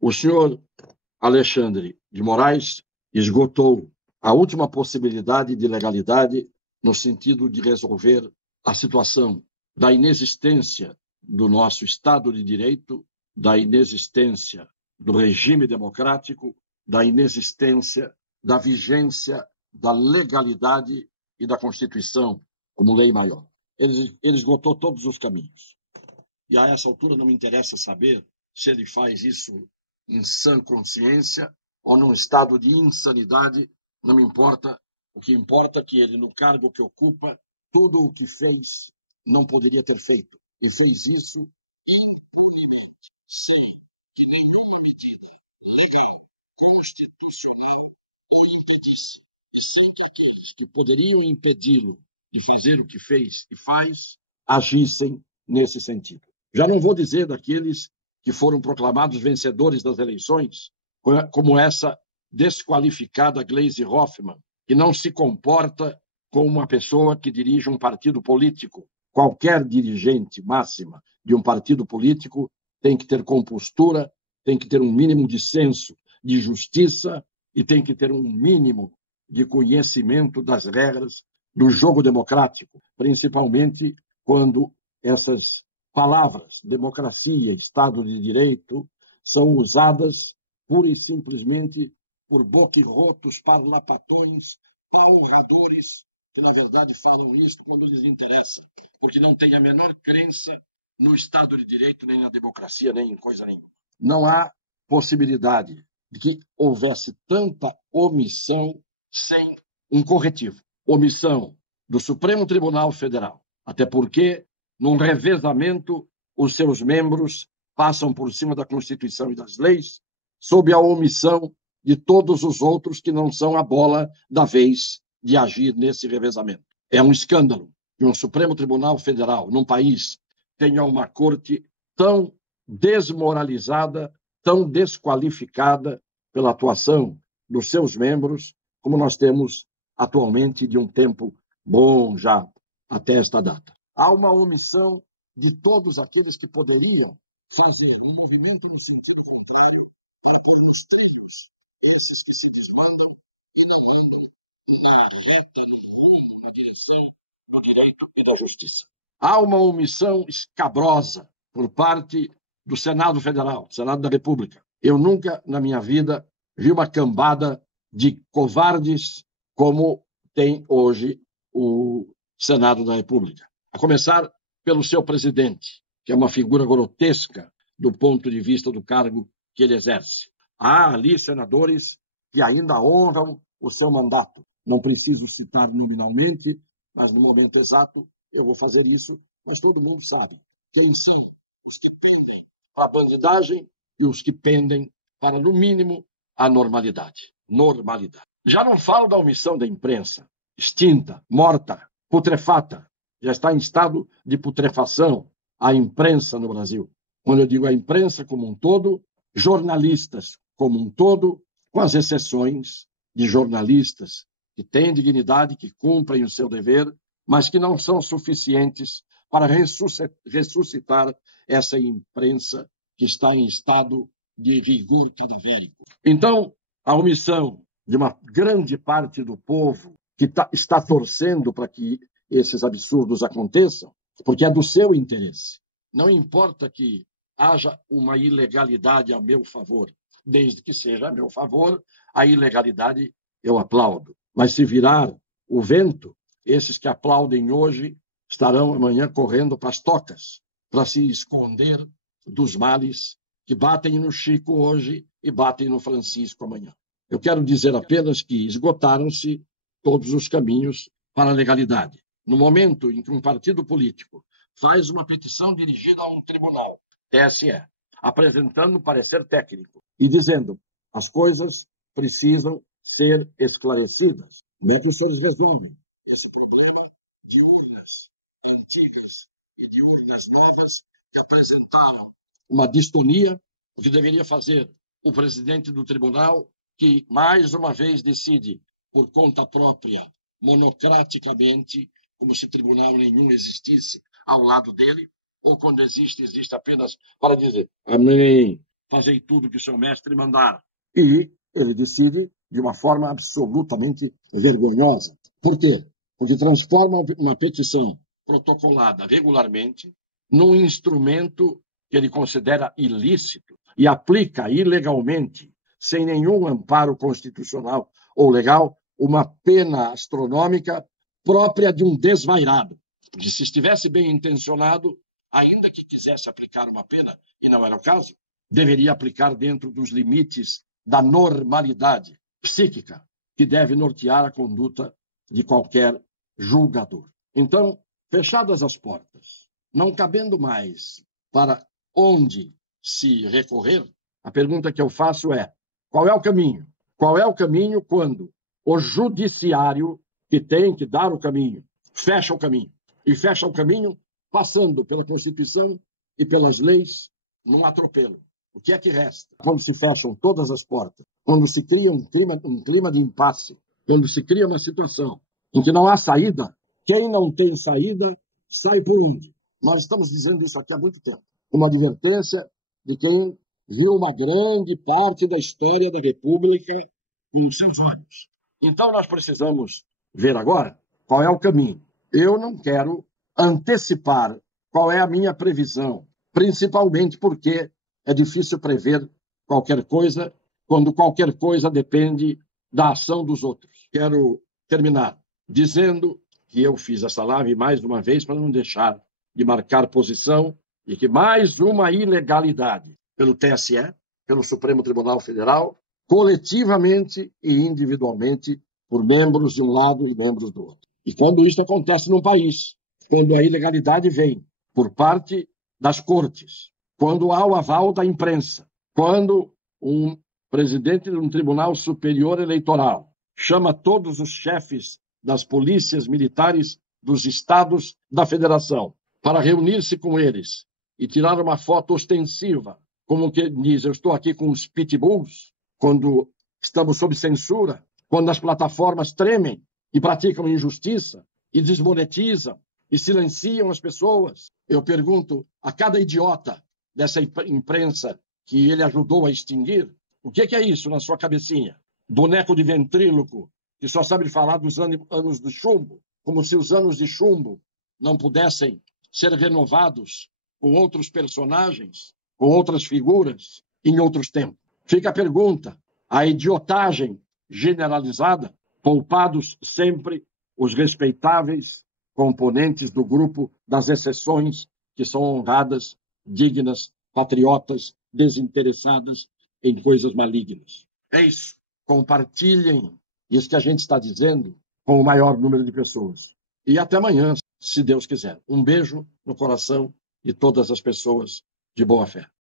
O senhor Alexandre de Moraes esgotou a última possibilidade de legalidade no sentido de resolver a situação da inexistência do nosso Estado de Direito, da inexistência do regime democrático, da inexistência da vigência da legalidade e da Constituição como lei maior. Ele esgotou todos os caminhos. E a essa altura não me interessa saber se ele faz isso em sã consciência ou num estado de insanidade, não me importa. O que importa é que ele, no cargo que ocupa, tudo o que fez não poderia ter feito. E fez isso sem que nenhuma medida legal, constitucional o impedisse. E sem que aqueles que poderiam impedi-lo de fazer o que fez e faz, agissem nesse sentido. Já não vou dizer daqueles que foram proclamados vencedores das eleições, como essa desqualificada Gleisi Hoffmann, que não se comporta como uma pessoa que dirige um partido político. Qualquer dirigente máxima de um partido político tem que ter compostura, tem que ter um mínimo de senso de justiça e tem que ter um mínimo de conhecimento das regras do jogo democrático, principalmente quando essas palavras, democracia, Estado de Direito, são usadas pura e simplesmente por boquirrotos, parlapatões, palradores, que na verdade falam isso quando lhes interessa, porque não têm a menor crença no Estado de Direito, nem na democracia, nem em coisa nenhuma. Não há possibilidade de que houvesse tanta omissão sem um corretivo. Omissão do Supremo Tribunal Federal, até porque, num revezamento, os seus membros passam por cima da Constituição e das leis, sob a omissão de todos os outros que não são a bola da vez de agir nesse revezamento. É um escândalo que um Supremo Tribunal Federal, num país, tenha uma corte tão desmoralizada, tão desqualificada pela atuação dos seus membros, como nós temos atualmente de um tempo bom já até esta data. Há uma omissão de todos aqueles que poderiam fazer um movimento no sentido contrário ao povo nos trilhos, esses que se desmandam e demandam na reta, no rumo, na direção do direito e da justiça. Há uma omissão escabrosa por parte do Senado Federal, Senado da República. Eu nunca, na minha vida, vi uma cambada de covardes como tem hoje o Senado da República. A começar pelo seu presidente, que é uma figura grotesca do ponto de vista do cargo que ele exerce. Há ali senadores que ainda honram o seu mandato. Não preciso citar nominalmente, mas no momento exato eu vou fazer isso, mas todo mundo sabe quem são os que pendem para a bandidagem e os que pendem para, no mínimo, a normalidade. Normalidade. Já não falo da omissão da imprensa, extinta, morta, putrefata, já está em estado de putrefação a imprensa no Brasil. Quando eu digo a imprensa como um todo, jornalistas como um todo, com as exceções de jornalistas que têm dignidade, que cumprem o seu dever, mas que não são suficientes para ressuscitar essa imprensa que está em estado de rigor cadavérico. Então, a omissão de uma grande parte do povo que está torcendo para que esses absurdos aconteçam, porque é do seu interesse. Não importa que haja uma ilegalidade a meu favor, desde que seja a meu favor, a ilegalidade eu aplaudo. Mas se virar o vento, esses que aplaudem hoje estarão amanhã correndo para as tocas, para se esconder dos males que batem no Chico hoje e batem no Francisco amanhã. Eu quero dizer apenas que esgotaram-se todos os caminhos para a legalidade. No momento em que um partido político faz uma petição dirigida a um tribunal, TSE, apresentando um parecer técnico e dizendo as coisas precisam ser esclarecidas, como é que os senhores resolvem esse problema de urnas antigas e de urnas novas que apresentaram uma distonia, o que deveria fazer o presidente do tribunal, que mais uma vez decide por conta própria, monocraticamente, como se tribunal nenhum existisse ao lado dele, ou quando existe, existe apenas para dizer amém, fazei tudo que seu mestre mandar. E ele decide de uma forma absolutamente vergonhosa. Por quê? Porque transforma uma petição protocolada regularmente num instrumento que ele considera ilícito e aplica ilegalmente, sem nenhum amparo constitucional ou legal, uma pena astronômica própria de um desvairado. Porque se estivesse bem intencionado, ainda que quisesse aplicar uma pena, e não era o caso, deveria aplicar dentro dos limites da normalidade psíquica que deve nortear a conduta de qualquer julgador. Então, fechadas as portas, não cabendo mais para onde se recorrer, a pergunta que eu faço é: qual é o caminho? Qual é o caminho quando o judiciário, que tem que dar o caminho, fecha o caminho? E fecha o caminho passando pela Constituição e pelas leis num atropelo. O que é que resta? Quando se fecham todas as portas, quando se cria um clima de impasse, quando se cria uma situação em que não há saída, quem não tem saída sai por onde? Nós estamos dizendo isso aqui há muito tempo. Uma advertência de quem viu uma grande parte da história da República com os seus olhos. Então nós precisamos ver agora qual é o caminho. Eu não quero antecipar qual é a minha previsão, principalmente porque é difícil prever qualquer coisa quando qualquer coisa depende da ação dos outros. Quero terminar dizendo que eu fiz essa live mais uma vez para não deixar de marcar posição e que mais uma ilegalidade pelo TSE, pelo Supremo Tribunal Federal, coletivamente e individualmente, por membros de um lado e membros do outro. E quando isso acontece num país, quando a ilegalidade vem por parte das cortes, quando há o aval da imprensa, quando um presidente de um Tribunal Superior Eleitoral chama todos os chefes das polícias militares dos estados da federação para reunir-se com eles e tirar uma foto ostensiva, como que diz, eu estou aqui com os pitbulls, quando estamos sob censura, quando as plataformas tremem e praticam injustiça e desmonetizam e silenciam as pessoas. Eu pergunto a cada idiota dessa imprensa que ele ajudou a extinguir, o que é isso na sua cabecinha? Boneco de ventríloco que só sabe falar dos anos de chumbo, como se os anos de chumbo não pudessem ser renovados com outros personagens, com outras figuras, em outros tempos. Fica a pergunta, a idiotagem generalizada, poupados sempre os respeitáveis componentes do grupo das exceções que são honradas, dignas, patriotas, desinteressadas em coisas malignas. É isso. Compartilhem isso que a gente está dizendo com o maior número de pessoas. E até amanhã, se Deus quiser. Um beijo no coração de todas as pessoas de boa fé.